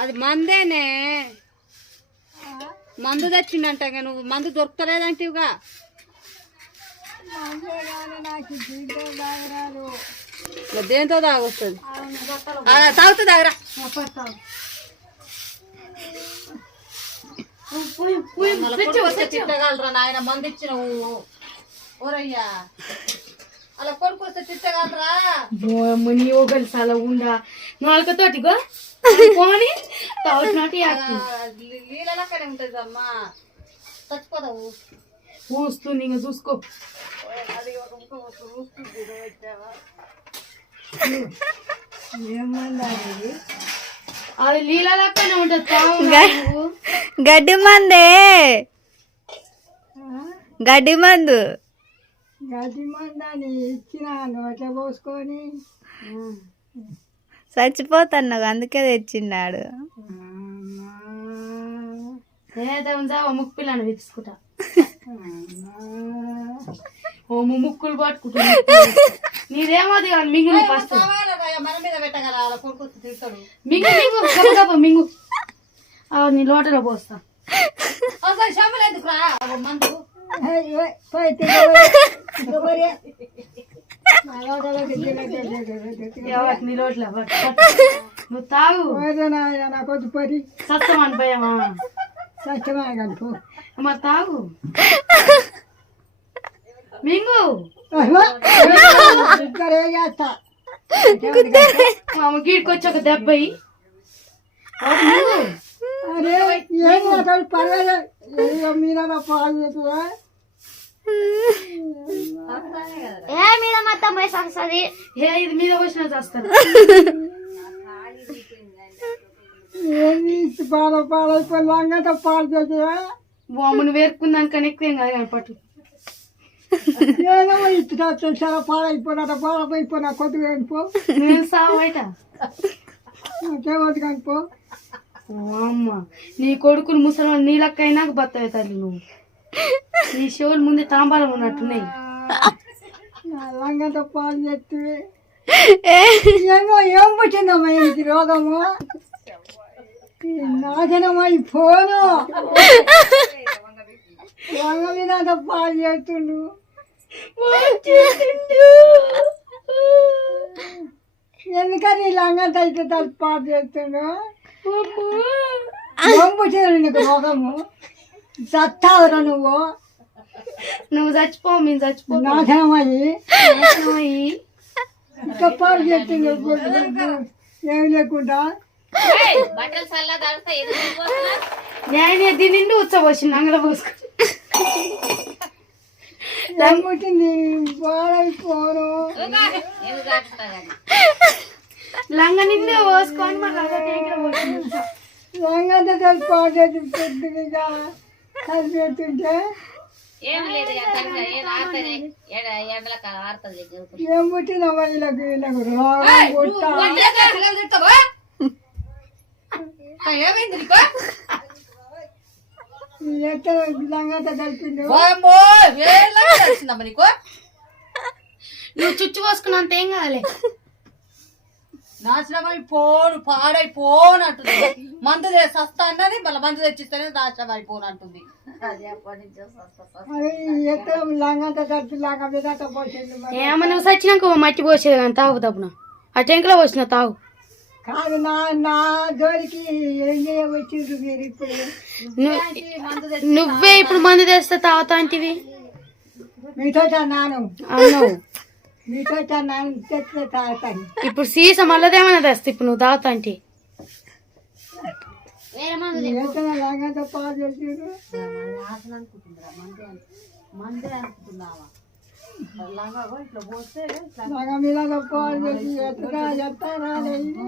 అది మందేనే, మందు తెచ్చిండంట. నువ్వు మందు దొరకలేదంటివిగా. దేంతో తాగొస్తుంది? తాగుతుంది తాగరా. తిట్టగలరా నాయన, మంది ఇచ్చినవు ఓరయ్యా. అలా కొడుకొస్తే తిట్టగలరా. నీ ఒకరి సల ఉండా నాలుకతోటిగో పోని తాగుతున్నట్టు నీళ్ళకనే ఉంటుంది అమ్మా, చచ్చిపోతావు. పూస్తుంది ఇంకా చూసుకో. అది ఒక ముక్క చూస్తుంది. అది నీళ్ళ లెక్కనే ఉంటుంది. గడ్డి మందే, గడ్డి మందు. గడ్డి మందని ఇచ్చిన నోట్ల పోసుకొని చచ్చిపోతున్నావు, అందుకే తెచ్చిండాడు. ముక్కు పిల్లని తీసుకుంటా. ఓ ముక్కులు పట్టుకుంటా. నీదేమోది కానీ మింగు ఫస్ట్. మింగు మింగు గబ మింగు. నీ లోటలో పోస్తా. మందు నీ లోట్ల నువ్వు తాగు. నాకొద్దు పరి సత్తమని భయమా? సత్యమే కనుకో మరి తాగు. మింగు. చేస్తా గీడికొచ్చాక దెబ్బ అరే ఏం మాట్లాడు పర్వాలేదు. మీద పాలు మీద మొత్తం పోయి వస్తుంది. ఇది మీద వచ్చిన చేస్తాను. ఏమి పాలు పాలైపోయి లంగట పాలు చేసా బామ్మను వేరుకుందాని కానీ ఎక్కువ ఏం కాదు కానీ పట్టు. ఏదో ఇచ్చిన చాలా పాలైపోయినట, పాలైపోయినా కొద్దిగా కనుపో. నేను సావు బయట వద్దు కనుపో. అమ్మ నీ కొడుకులు ముసలి నీ లెక్క అయినాక బతాయి తల్లి. నువ్వు నీ షోలు ముందే తాంబాలం ఉన్నట్టున్నాయి. లంగట పాలు చేస్తే ఏమో ఏం పుట్టిందమ్మా ఇంటి రోగము. నాశనమై ఫోను లంగ మీద పాలు చేస్తుండు. ఎందుకని లంగంత అయితే పాలు చేస్తుండు. ఏం పుట్టింది నీకు రోగము? చస్తావురా నువ్వు. నువ్వు చచ్చిపో, మేము చచ్చిపో. నాశనమయ్యి ఇంకా పాలు చేస్తుండు ఏమి లేకుండా. నేను దీని ఉచ్చబోసింది అంగడ పోసుకో. లంగుంటుంది పాడైపోను. లంగ నిండు పోసుకొని మరి లంగంతా కలిసి పాడు చేసి పెద్దగా కలిసి పెడుతుంటే ఏం పుట్టిందమ్మా వీళ్ళకి వీళ్ళకు రోగం పుట్ట. లంగంతా కలిపిండు. నువ్వు చుచ్చు పోసుకున్నంత ఏం కావాలి. నాశనమై పోను, పాడైపోను అంటుంది. మందు సస్తా అన్నది మళ్ళీ మందు తెచ్చిస్తేనే నాశనం అయిపోను అంటుంది. లంగంతా కలిపి లంగ మీద పోసిండు. ఏమో నువ్వు సచ్చినాక మట్టి పోసేది కానీ తాగు తప్పున. ఆ టెంకలో పోసిన తాగు. కాదు నా జోలికి ఏం చేయవచ్చిండ్రు మీరు ఇప్పుడు. నువ్వే ఇప్పుడు మందు తెస్తే తాగుతా అంటివి. మీతో అన్నాను అన్నావు. మీతో అన్నాను తెస్తే తాగుతాను. ఇప్పుడు సీస మళ్ళదేమన్నా తెస్తా ఇప్పుడు నువ్వు తాగుతా అంటే. లంగంతా పాలు చేసిండ్రు. మందే అనుకుంటున్నావా? లంగా ఇట్లా పోస్తే లంగ మీద పాలు చేసి ఎత్తా రాలేదు.